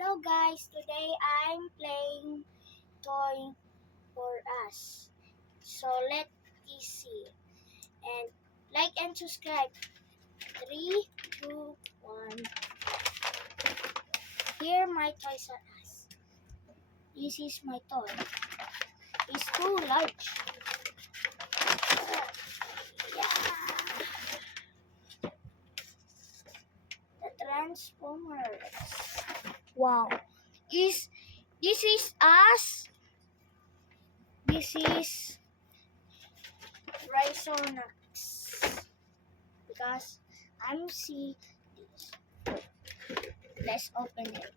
Hello guys, today I'm playing Toy for Us. So let's see. And like and subscribe. 3, 2, 1. Here my toys are us. This is my toy. It's too large. Yeah. The Transformers. Wow. This is us. This is Rhizonax. Because I'm see this. Let's open it.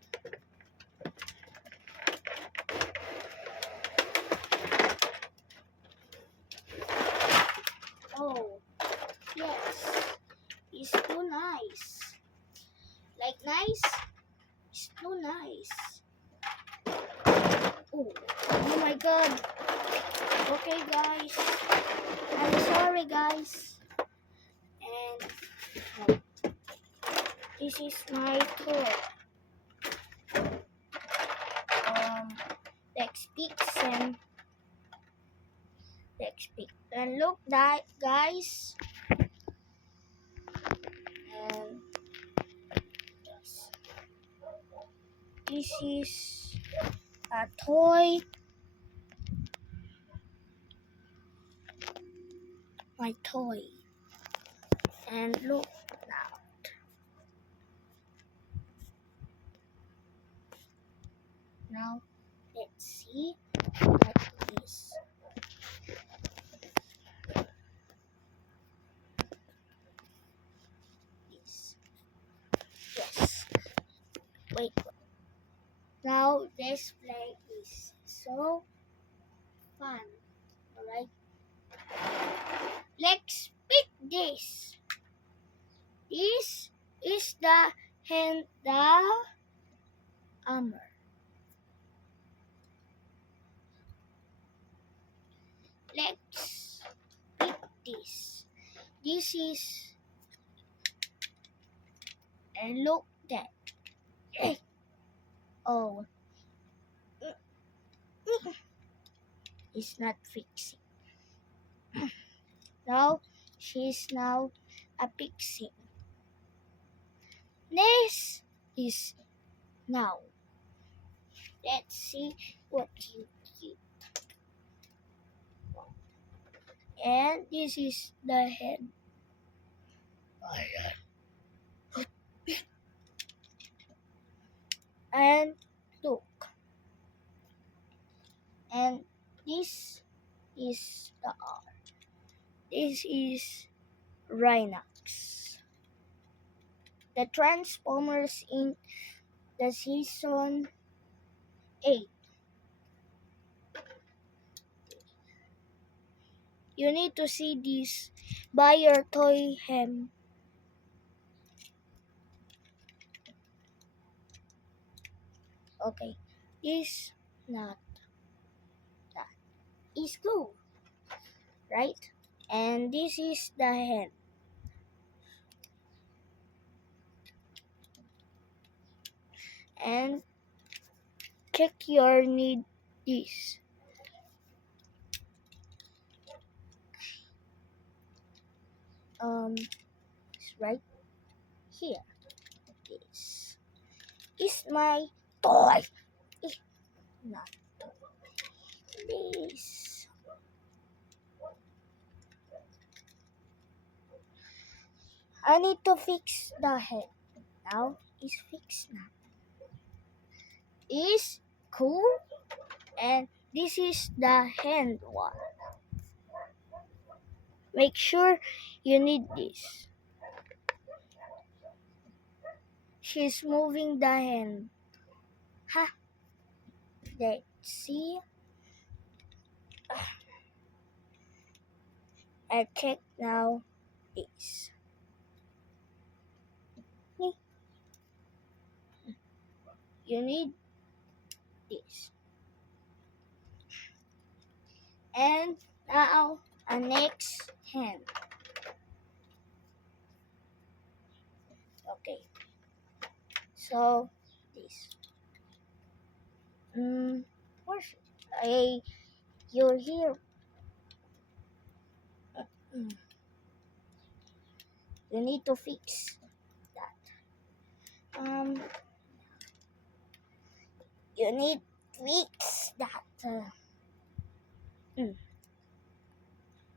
Oh, yes. It's too nice. Like nice? It's too nice. Oh my god. Okay guys. I'm sorry guys. And this is my tour. Let's pick some. Let's pick. And look that guys. And yes. This is a toy. My toy. And look now. Now let's see what it is. Yes. Wait. Now this play is so fun. Alright. Let's pick this. This is the armor. Let's pick this. This is and look that. Oh, it's not fixing. Now she's now a pixie. This is now. Let's see what you get. And this is the head. And look. And this is the R. This is Rhinox. The Transformers in the season 8. You need to see this. Buy your toy hem. Okay, this not that. It's cool, right? And this is the hen. And check your need this. It's right here. This is my toy. Not this. I need to fix the head. Now it's fixed now. Is cool, and this is the hand one. Make sure you need this. She's moving the hand. Ha! Let's see. I check now this. You need this. And now a next hand. Okay. So this. Hey, you're here. Mm. You need to fix that. You need to fix that. Mm.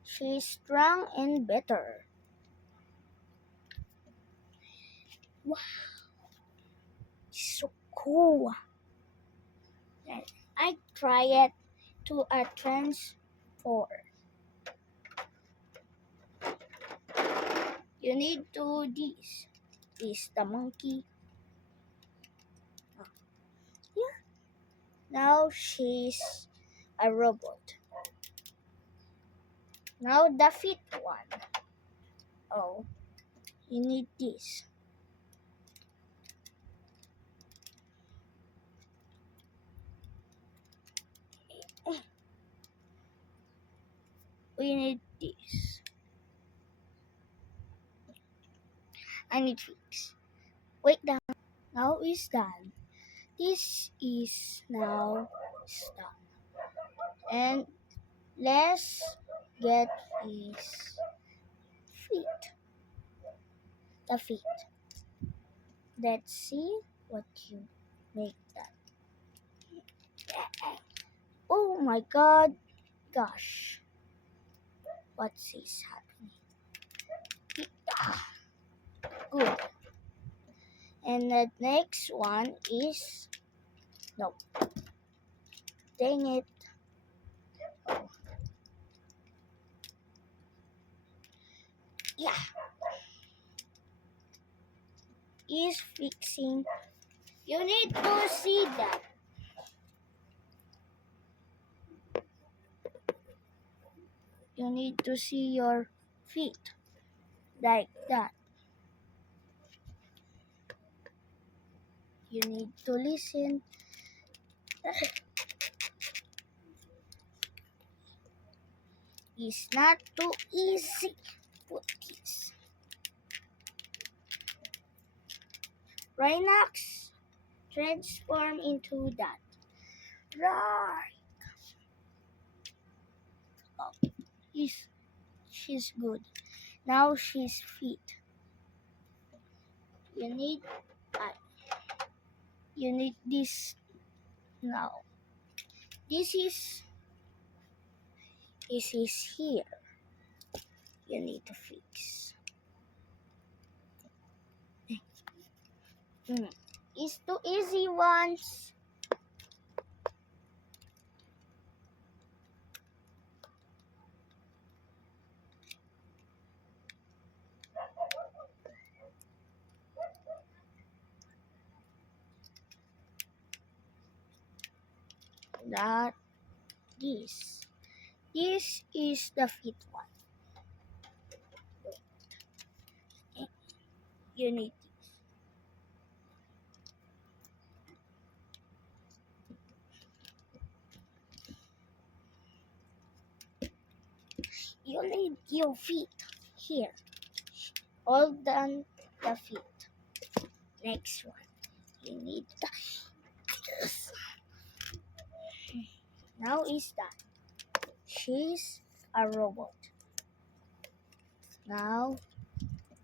She's strong and better. Wow, so cool. I try it to a transform. You need to this. Is the monkey. Yeah. Now she's a robot. Now the fit one. Oh, you need this. We need this. I need fix. Wait down. Now it's done. This is now done. And let's get his feet. The feet. Let's see what you make that. Oh my god. Gosh. What is happening? Ah, good. And the next one is no. Dang it. Oh. Yeah. Is fixing. You need to see that. You need to see your feet like that. You need to listen. It's not too easy. Put this. Rhinox transform into that. Right. Oh, she's good. Now she's fit. You need you need this now. This is here. You need to fix. It's too easy once. That this. This is the fit one. You need this. You need your feet here. All done the feet. Next one. You need the this. Now is done. She's a robot. Now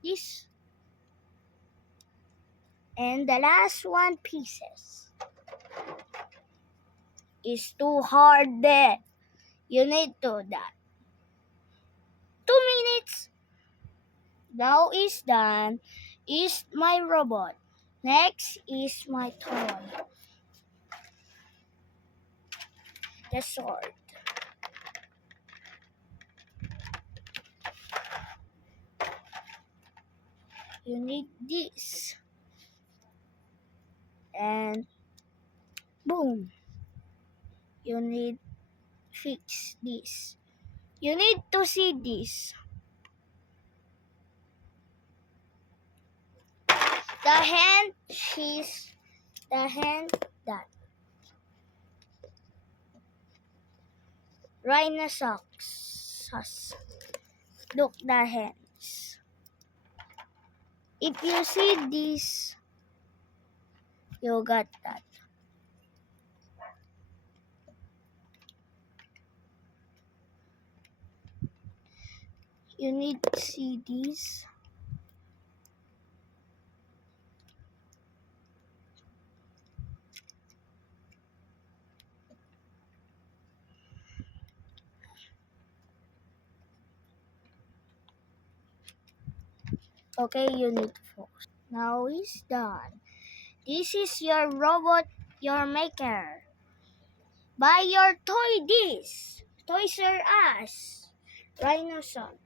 this. And the last one pieces. Is too hard there. You need to that. 2 minutes. Now is done. Is my robot. Next is my toy. The sword. You need this. And boom. You need fix this. You need to see this. The hand, the hand that. Rhinoceros. Look the hands. If you see this, you got that. You need to see this. Okay, you need to focus. Now it's done. This is your robot, your maker. Buy your toy this. Toys R Us. Rhinosaur.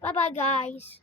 Bye bye guys.